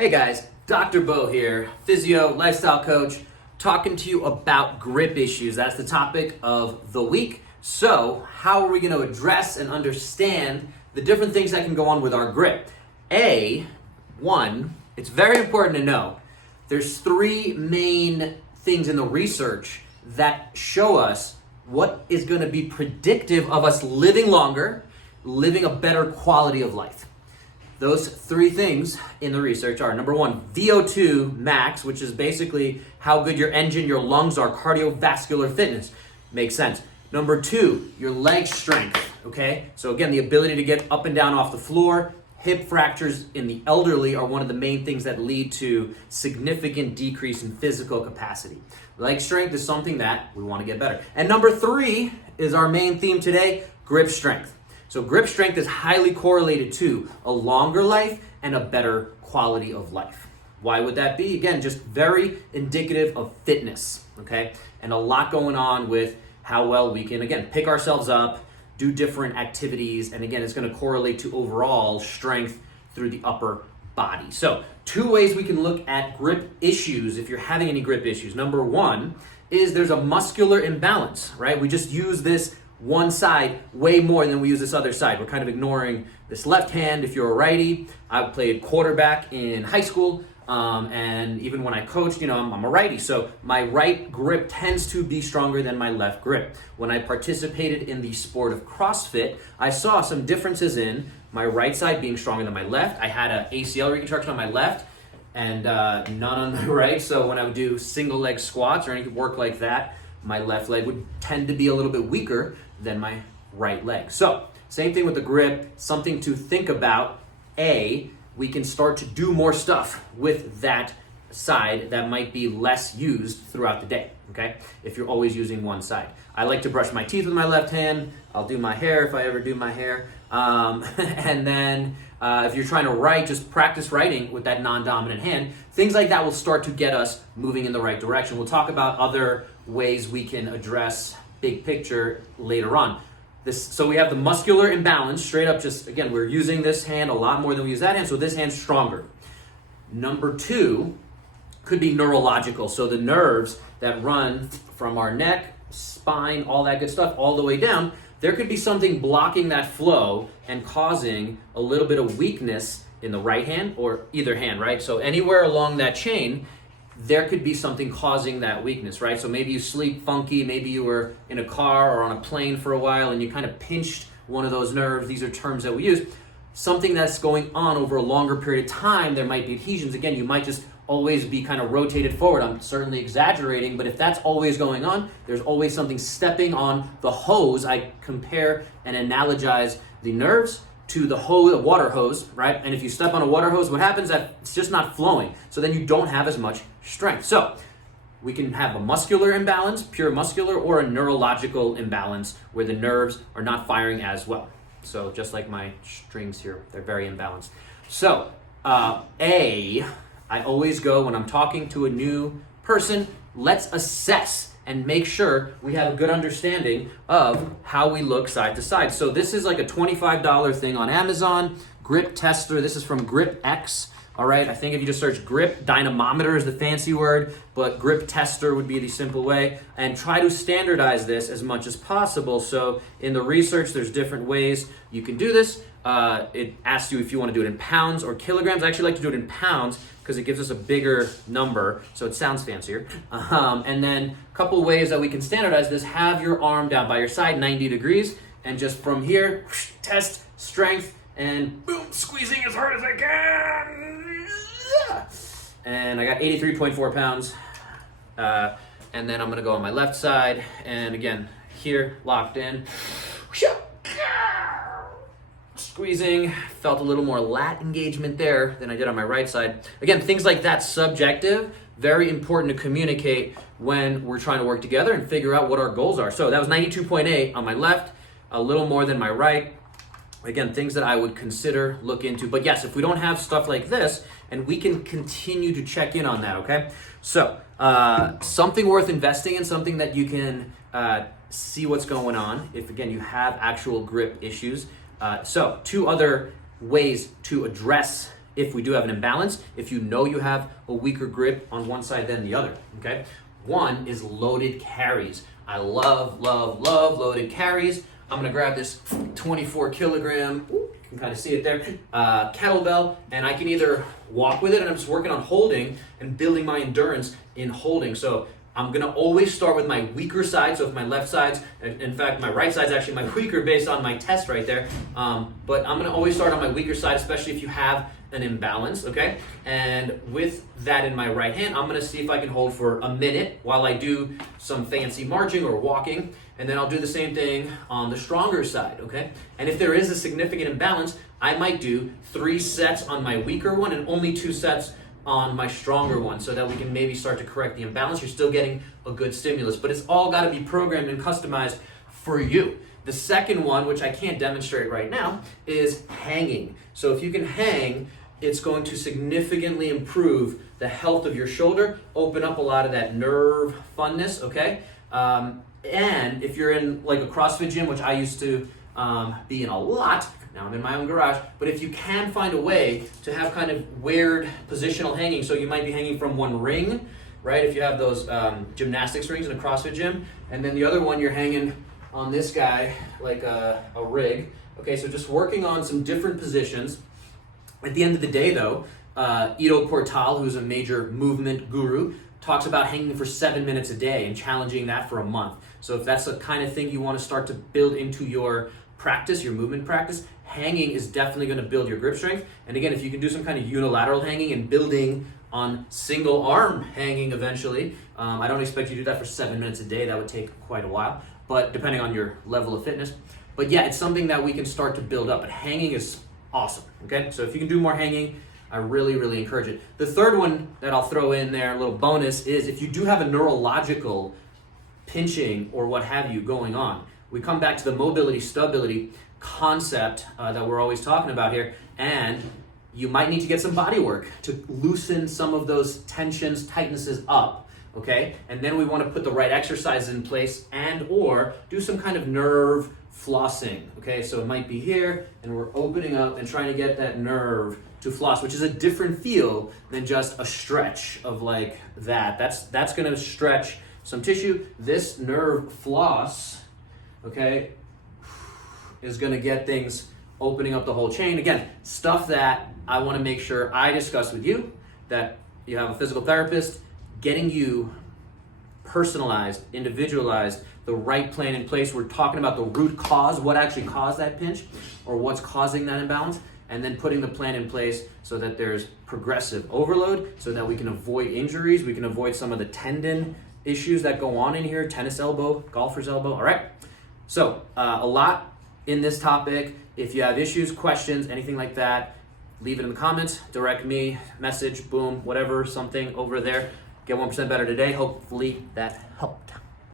Hey guys, Dr. Bo here, physio, lifestyle coach, talking to you about grip issues. That's the topic of the week. So, how are we going to address and understand the different things that can go on with our grip? One, it's very important to know there's three main things in the research that show us what is going to be predictive of us living longer, living a better quality of life. Those three things in the research are, number one, VO2 max, which is basically how good your engine, your lungs are, cardiovascular fitness. Makes sense. Number two, your leg strength, okay? So again, the ability to get up and down off the floor. Hip fractures in the elderly are one of the main things that lead to significant decrease in physical capacity. Leg strength is something that we want to get better. And number three is our main theme today, grip strength. So grip strength is highly correlated to a longer life and a better quality of life. Why would that be? Again, just very indicative of fitness, okay? And a lot going on with how well we can, again, pick ourselves up, do different activities, and again, it's gonna correlate to overall strength through the upper body. So, two ways we can look at grip issues if you're having any grip issues. Number one is there's a muscular imbalance, right? We just use this one side way more than we use this other side. We're kind of ignoring this left hand. If you're a righty, I played quarterback in high school, and even when I coached, I'm a righty, so my right grip tends to be stronger than my left grip. When I participated in the sport of CrossFit, I saw some differences in my right side being stronger than my left. I had an ACL reconstruction on my left and none on my right, so when I would do single leg squats or any work like that, my left leg would tend to be a little bit weaker than my right leg. So, same thing with the grip, something to think about. We can start to do more stuff with that side that might be less used throughout the day, okay? If you're always using one side. I like to brush my teeth with my left hand. I'll do my hair if I ever do my hair. And then if you're trying to write, just practice writing with that non-dominant hand. Things like that will start to get us moving in the right direction. We'll talk about other ways we can address big picture later on. So we have the muscular imbalance, straight up just, again, we're using this hand a lot more than we use that hand, so this hand's stronger. Number two could be neurological. So the nerves that run from our neck, spine, all that good stuff, all the way down, there could be something blocking that flow and causing a little bit of weakness in the right hand or either hand, right? So anywhere along that chain, there could be something causing that weakness, right? So maybe you sleep funky, maybe you were in a car or on a plane for a while and you kind of pinched one of those nerves. These are terms that we use. Something that's going on over a longer period of time, there might be adhesions. Again, you might just always be kind of rotated forward. I'm certainly exaggerating, but if that's always going on, there's always something stepping on the hose. I compare and analogize the nerves to the hose, a water hose, right? And if you step on a water hose, what happens is that it's just not flowing. So then you don't have as much strength. So we can have a muscular imbalance, pure muscular, or a neurological imbalance where the nerves are not firing as well. So just like my strings here, they're very imbalanced. So I always go when I'm talking to a new person, let's assess and make sure we have a good understanding of how we look side to side. So this is like a $25 thing on Amazon, grip tester. This is from Grip X. All right, I think if you just search grip, dynamometer is the fancy word, but grip tester would be the simple way. And try to standardize this as much as possible. So in the research, there's different ways you can do this. It asks you if you want to do it in pounds or kilograms. I actually like to do it in pounds because it gives us a bigger number, so it sounds fancier. And then a couple ways that we can standardize this: have your arm down by your side, 90 degrees, and just from here, test strength, and boom, squeezing as hard as I can. And I got 83.4 pounds. And then I'm gonna go on my left side, and again, here, locked in. Squeezing, felt a little more lat engagement there than I did on my right side. Again, things like that, subjective, very important to communicate when we're trying to work together and figure out what our goals are. So that was 92.8 on my left, a little more than my right. Again, things that I would consider, look into. But yes, if we don't have stuff like this, and we can continue to check in on that, okay? So, something worth investing in, something that you can see what's going on if, again, you have actual grip issues. So, two other ways to address if we do have an imbalance, if you know you have a weaker grip on one side than the other, okay? One is loaded carries. I love loaded carries. I'm gonna grab this 24 kilogram, you can kind of see it there, kettlebell, and I can either walk with it, and I'm just working on holding and building my endurance in holding. So I'm gonna always start with my weaker side. So if my left side's, in fact, my right side's actually my weaker based on my test right there. But I'm gonna always start on my weaker side, especially if you have an imbalance, okay? And with that in my right hand, I'm gonna see if I can hold for a minute while I do some fancy marching or walking, and then I'll do the same thing on the stronger side, okay? And if there is a significant imbalance, I might do 3 sets on my weaker one and only 2 sets on my stronger one, so that we can maybe start to correct the imbalance. You're still getting a good stimulus, but it's all gotta be programmed and customized for you. The second one, which I can't demonstrate right now, is hanging. So if you can hang, it's going to significantly improve the health of your shoulder, open up a lot of that nerve funness, okay? And if you're in like a CrossFit gym, which I used to be in a lot, now I'm in my own garage, but if you can find a way to have kind of weird positional hanging, so you might be hanging from one ring, right? If you have those gymnastics rings in a CrossFit gym, and then the other one you're hanging on this guy like a rig. Okay, so just working on some different positions. At the end of the day though, Ido Portal, who's a major movement guru, talks about hanging for 7 minutes a day and challenging that for a month. So if that's the kind of thing you want to start to build into your practice, your movement practice, hanging is definitely going to build your grip strength. And again, if you can do some kind of unilateral hanging and building on single arm hanging eventually, I don't expect you to do that for 7 minutes a day. That would take quite a while, but depending on your level of fitness. But yeah, it's something that we can start to build up. But hanging is awesome, okay? So if you can do more hanging, I really, really encourage it. The third one that I'll throw in there, a little bonus, is if you do have a neurological pinching or what have you going on, we come back to the mobility, stability concept that we're always talking about here, and you might need to get some body work to loosen some of those tensions, tightnesses up, okay? And then we want to put the right exercises in place and or do some kind of nerve flossing, okay? So it might be here, and we're opening up and trying to get that nerve to floss, which is a different feel than just a stretch of like that. That's gonna stretch some tissue. This nerve floss, okay, is gonna get things opening up the whole chain. Again, stuff that I wanna make sure I discuss with you, that you have a physical therapist getting you personalized, individualized, the right plan in place. We're talking about the root cause, what actually caused that pinch or what's causing that imbalance, and then putting the plan in place so that there's progressive overload so that we can avoid injuries, we can avoid some of the tendon issues that go on in here, tennis elbow, golfer's elbow, all right? So a lot in this topic. If you have issues, questions, anything like that, leave it in the comments, direct me, message, boom, whatever, something over there. Get 1% better today. Hopefully that helped.